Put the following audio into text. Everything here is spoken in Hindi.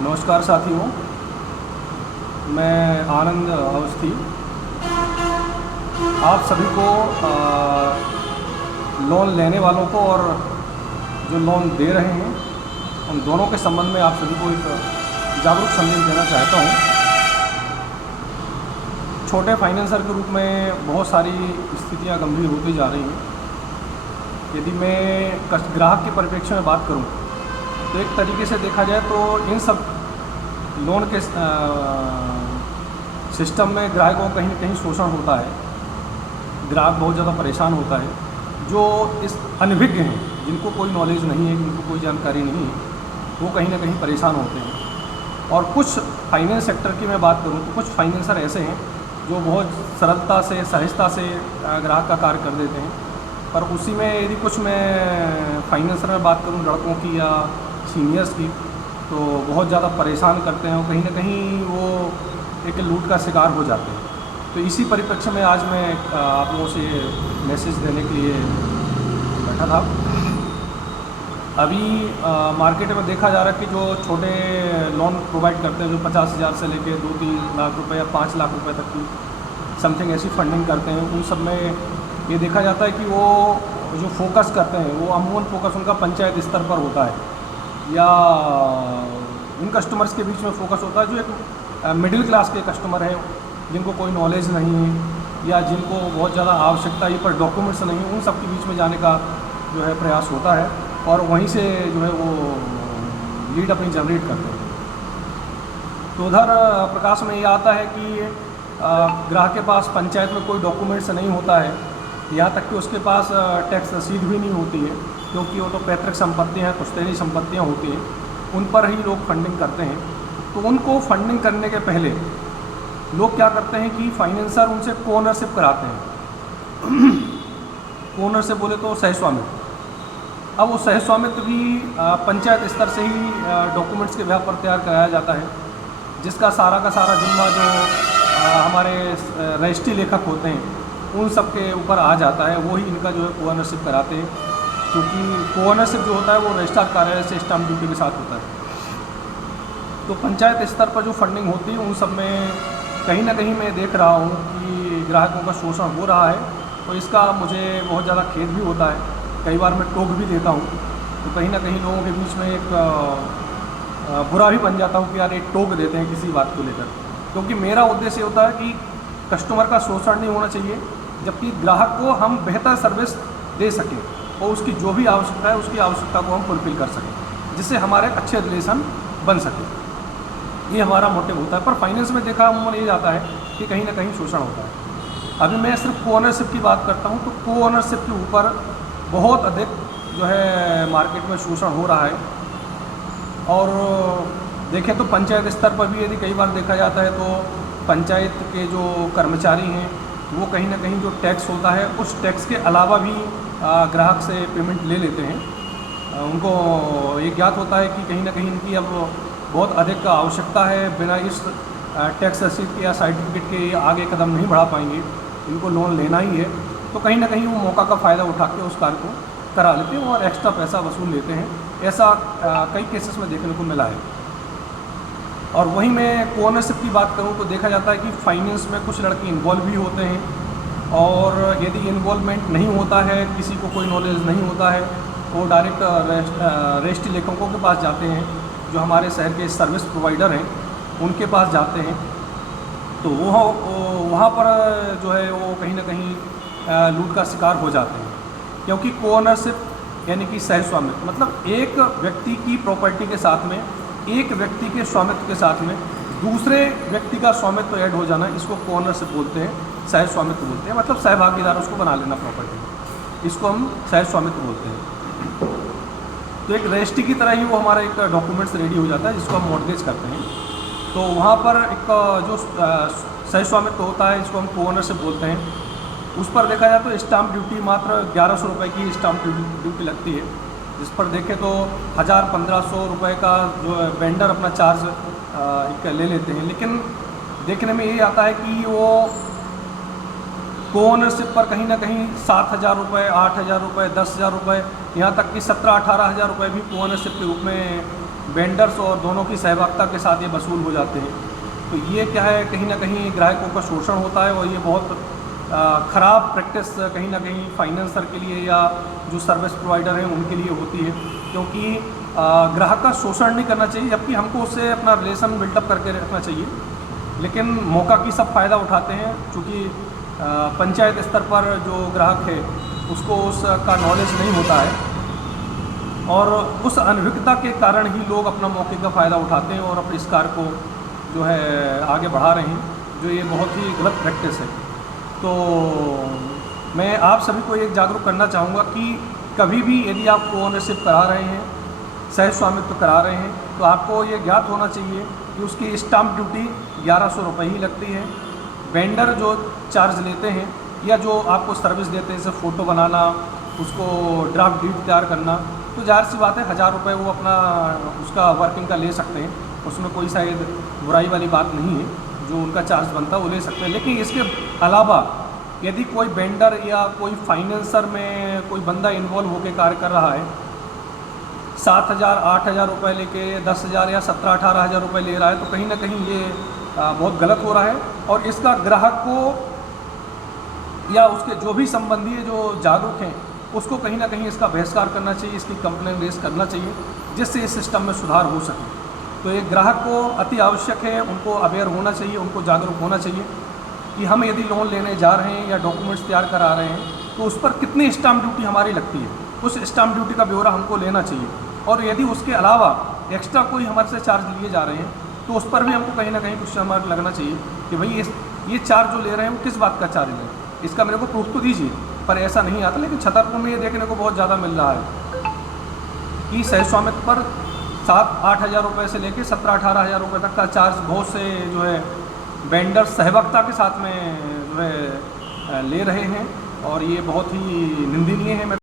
नमस्कार साथियों, मैं आनंद अवस्थी आप सभी को लोन लेने वालों को और जो लोन दे रहे हैं उन दोनों के संबंध में आप सभी को एक जागरूक संदेश देना चाहता हूँ। छोटे फाइनेंसर के रूप में बहुत सारी स्थितियाँ गंभीर होती जा रही हैं। यदि मैं ग्राहक के परिप्रेक्ष्य में बात करूँ तो एक तरीके से देखा जाए तो इन सब लोन के सिस्टम में ग्राहकों को कहीं न कहीं शोषण होता है। ग्राहक बहुत ज़्यादा परेशान होता है, जो इस अनभिज्ञ हैं, जिनको कोई नॉलेज नहीं है, जिनको कोई जानकारी नहीं है, वो कहीं ना कहीं परेशान होते हैं। और कुछ फाइनेंस सेक्टर की मैं बात करूँ तो कुछ फाइनेंसर ऐसे हैं जो बहुत सरलता से, सहजता से ग्राहक का कार्य कर देते हैं। पर उसी में यदि कुछ मैं फाइनेंसर में बात करूँ लड़कों की या सीनियर्स की, तो बहुत ज़्यादा परेशान करते हैं और कहीं ना कहीं वो एक लूट का शिकार हो जाते हैं। तो इसी परिप्रेक्ष्य में आज मैं आप लोगों से मैसेज देने के लिए बैठा था। अभी मार्केट में देखा जा रहा है कि जो छोटे लोन प्रोवाइड करते हैं, जो 50,000 से लेके 2-3 लाख रुपए या 5 लाख रुपए तक की समथिंग ऐसी फंडिंग करते हैं, उन सब में ये देखा जाता है कि वो जो फोकस करते हैं वो अमूमन फोकस उनका पंचायत स्तर पर होता है या उन कस्टमर्स के बीच में फोकस होता है जो एक मिडिल क्लास के कस्टमर हैं, जिनको कोई नॉलेज नहीं है या जिनको बहुत ज़्यादा आवश्यकता है पर डॉक्यूमेंट्स नहीं है, उन सब के बीच में जाने का जो है प्रयास होता है और वहीं से जो है वो लीड अपनी जनरेट करते हैं। तो उधर प्रकाश में ये आता है कि ग्राहक के पास पंचायत में कोई डॉक्यूमेंट्स नहीं होता है, यहाँ तक कि उसके पास टैक्स रसीद भी नहीं होती है, क्योंकि वो तो पैतृक संपत्तियाँ, पुश्तैनी संपत्तियाँ होती हैं, उन पर ही लोग फंडिंग करते हैं। तो उनको फंडिंग करने के पहले लोग क्या करते हैं कि फाइनेंसर उनसे कोओनरशिप कराते हैं। कोओनरशिप बोले तो सहस्वामित्व। अब वो सहस्वामित्व भी पंचायत स्तर से ही डॉक्यूमेंट्स के बेस पर तैयार कराया जाता है, जिसका सारा का सारा जिम्मा जो हमारे रजिस्ट्री लेखक होते हैं उन सब के ऊपर आ जाता है। वो ही इनका जो है कोओनरशिप कराते हैं, क्योंकि कोओनरशिप जो होता है वो रजिस्ट्रार कार्यालय से स्टाम्प ड्यूटी के साथ होता है। तो पंचायत स्तर पर जो फंडिंग होती है उन सब में कहीं ना कहीं मैं देख रहा हूँ कि ग्राहकों का शोषण हो रहा है। तो इसका मुझे बहुत ज़्यादा खेद भी होता है, कई बार मैं टोक भी देता हूँ। तो कहीं ना कहीं लोगों के बीच में एक बुरा भी बन जाता हूँ कि यार एक टोक देते हैं किसी बात को लेकर, क्योंकि मेरा उद्देश्य होता है कि कस्टमर का शोषण नहीं होना चाहिए, जबकि ग्राहक को हम बेहतर सर्विस दे सकें और उसकी जो भी आवश्यकता है उसकी आवश्यकता को हम फुलफिल कर सकें, जिससे हमारे अच्छे रिलेशन बन सके। ये हमारा मोटिव होता है। पर फाइनेंस में देखा अमूमन ये जाता है कि कहीं ना कहीं शोषण होता है। अभी मैं सिर्फ कोओनरशिप की बात करता हूँ, तो कोओनरशिप के ऊपर बहुत अधिक जो है मार्केट में शोषण हो रहा है। और देखें तो पंचायत स्तर पर भी यदि कई बार देखा जाता है तो पंचायत के जो कर्मचारी हैं वो कहीं ना कहीं जो टैक्स होता है उस टैक्स के अलावा भी ग्राहक से पेमेंट ले लेते हैं। उनको ये ज्ञात होता है कि कहीं ना कहीं इनकी अब बहुत अधिक आवश्यकता है, बिना इस टैक्स रसीद के या सर्टिफिकेट के आगे कदम नहीं बढ़ा पाएंगे, इनको लोन लेना ही है। तो कहीं ना कहीं वो मौका का फ़ायदा उठा के उस कार्य को करा लेते हैं और एक्स्ट्रा पैसा वसूल लेते हैं। ऐसा कई केसेस में देखने को मिला है। और वहीं मैं कोओनरशिप की बात करूं तो देखा जाता है कि फाइनेंस में कुछ लड़के इन्वॉल्व भी होते हैं, और यदि इन्वॉल्वमेंट नहीं होता है, किसी को कोई नॉलेज नहीं होता है, वो डायरेक्ट रजिस्ट्री लेखकों के पास जाते हैं, जो हमारे शहर के सर्विस प्रोवाइडर हैं उनके पास जाते हैं। तो वहाँ पर जो है वो कहीं ना कहीं लूट का शिकार हो जाते हैं, क्योंकि कोओनरशिप यानी कि सहस्वामित्व मतलब एक व्यक्ति की प्रॉपर्टी के साथ में, एक व्यक्ति के स्वामित्व के साथ में दूसरे व्यक्ति का स्वामित्व ऐड हो जाना, इसको कोओनरशिप बोलते हैं, सहस्वामित्व बोलते हैं। मतलब सहभागीदार उसको बना लेना प्रॉपर्टी, इसको हम सहस्वामित्व बोलते हैं। तो एक रजिस्ट्री की तरह ही वो हमारा एक डॉक्यूमेंट्स रेडी हो जाता है, जिसको हम मॉर्गेज करते हैं। तो वहाँ पर एक जो सहस्वामित्व होता है, इसको हम कोओनरशिप बोलते हैं। उस पर देखा जाए तो स्टाम्प ड्यूटी मात्र 1100 रुपये की स्टाम्प ड्यूटी लगती है, जिस पर देखें तो 1000-1500 रुपये का जो वेंडर अपना चार्ज ले लेते हैं। लेकिन देखने में ये आता है कि वो कोओनरशिप पर कहीं ना कहीं 7,000 रुपये, 8,000 रुपये, 10,000 रुपये, यहाँ तक कि 17-18 हज़ार रुपये भी कोओनरशिप के रूप में वेंडर्स और दोनों की सहभागिता के साथ ये वसूल हो जाते हैं। तो ये क्या है, कहीं ना कहीं ग्राहकों का शोषण होता है और ये बहुत ख़राब प्रैक्टिस कहीं ना कहीं फाइनेंसर के लिए या जो सर्विस प्रोवाइडर हैं उनके लिए होती है, क्योंकि ग्राहक का शोषण नहीं करना चाहिए, जबकि हमको उससे अपना रिलेशन बिल्डअप करके रखना चाहिए। लेकिन मौका की सब फ़ायदा उठाते हैं, चूँकि पंचायत स्तर पर जो ग्राहक है उसको उसका नॉलेज नहीं होता है और उस अनभिज्ञता के कारण ही लोग अपना मौके का फ़ायदा उठाते हैं और अपने इस कार्य को जो है आगे बढ़ा रहे हैं, जो ये बहुत ही गलत प्रैक्टिस है। तो मैं आप सभी को एक जागरूक करना चाहूँगा कि कभी भी यदि आप ओनरशिप करा रहे हैं, सह स्वामित्व करा रहे हैं, तो आपको ये ज्ञात होना चाहिए कि उसकी स्टाम्प ड्यूटी 1100 रुपये ही लगती है। वेंडर जो चार्ज लेते हैं या जो आपको सर्विस देते हैं, जैसे फ़ोटो बनाना, उसको ड्राफ्ट डीड तैयार करना, तो जाहिर सी बात है 1000 रुपये वो अपना उसका वर्किंग का ले सकते हैं, उसमें कोई शायद बुराई वाली बात नहीं है, जो उनका चार्ज बनता है वो ले सकते हैं। लेकिन इसके अलावा यदि कोई वेंडर या कोई फाइनेंसर में कोई बंदा इन्वॉल्व होकर कार्य कर रहा है, 7000 8000 रुपये लेके 10,000 या 17-18 हज़ार रुपये ले रहा है, तो कहीं ना कहीं ये बहुत गलत हो रहा है और इसका ग्राहक को या उसके जो भी संबंधी जो जागरूक हैं उसको कहीं ना कहीं इसका बहिष्कार करना चाहिए, इसकी कंप्लेन रेज करना चाहिए, जिससे इस सिस्टम में सुधार हो सके। तो एक ग्राहक को अति आवश्यक है, उनको अवेयर होना चाहिए, उनको जागरूक होना चाहिए कि हम यदि लोन लेने जा रहे हैं या डॉक्यूमेंट्स तैयार करा रहे हैं तो उस पर कितनी स्टाम्प ड्यूटी हमारी लगती है, उस स्टाम्प ड्यूटी का ब्यौरा हमको लेना चाहिए। और यदि उसके अलावा एक्स्ट्रा कोई हमारे से चार्ज लिए जा रहे हैं तो उस पर भी हमको कहीं ना कहीं कुछ मार्क लगना चाहिए कि भाई ये चार्ज जो ले रहे हैं वो किस बात का चार्ज है, इसका मेरे को प्रूफ तो दीजिए। पर ऐसा नहीं आता। लेकिन छतरपुर में ये देखने को बहुत ज़्यादा मिल रहा है कि सह स्वामित्व पर 7-8 हज़ार रुपये से लेकर 17-18 हज़ार रुपये तक का चार्ज बहुत से जो है वेंडर सहभागिता के साथ में जो है ले रहे हैं और ये बहुत ही निंदनीय है। मैं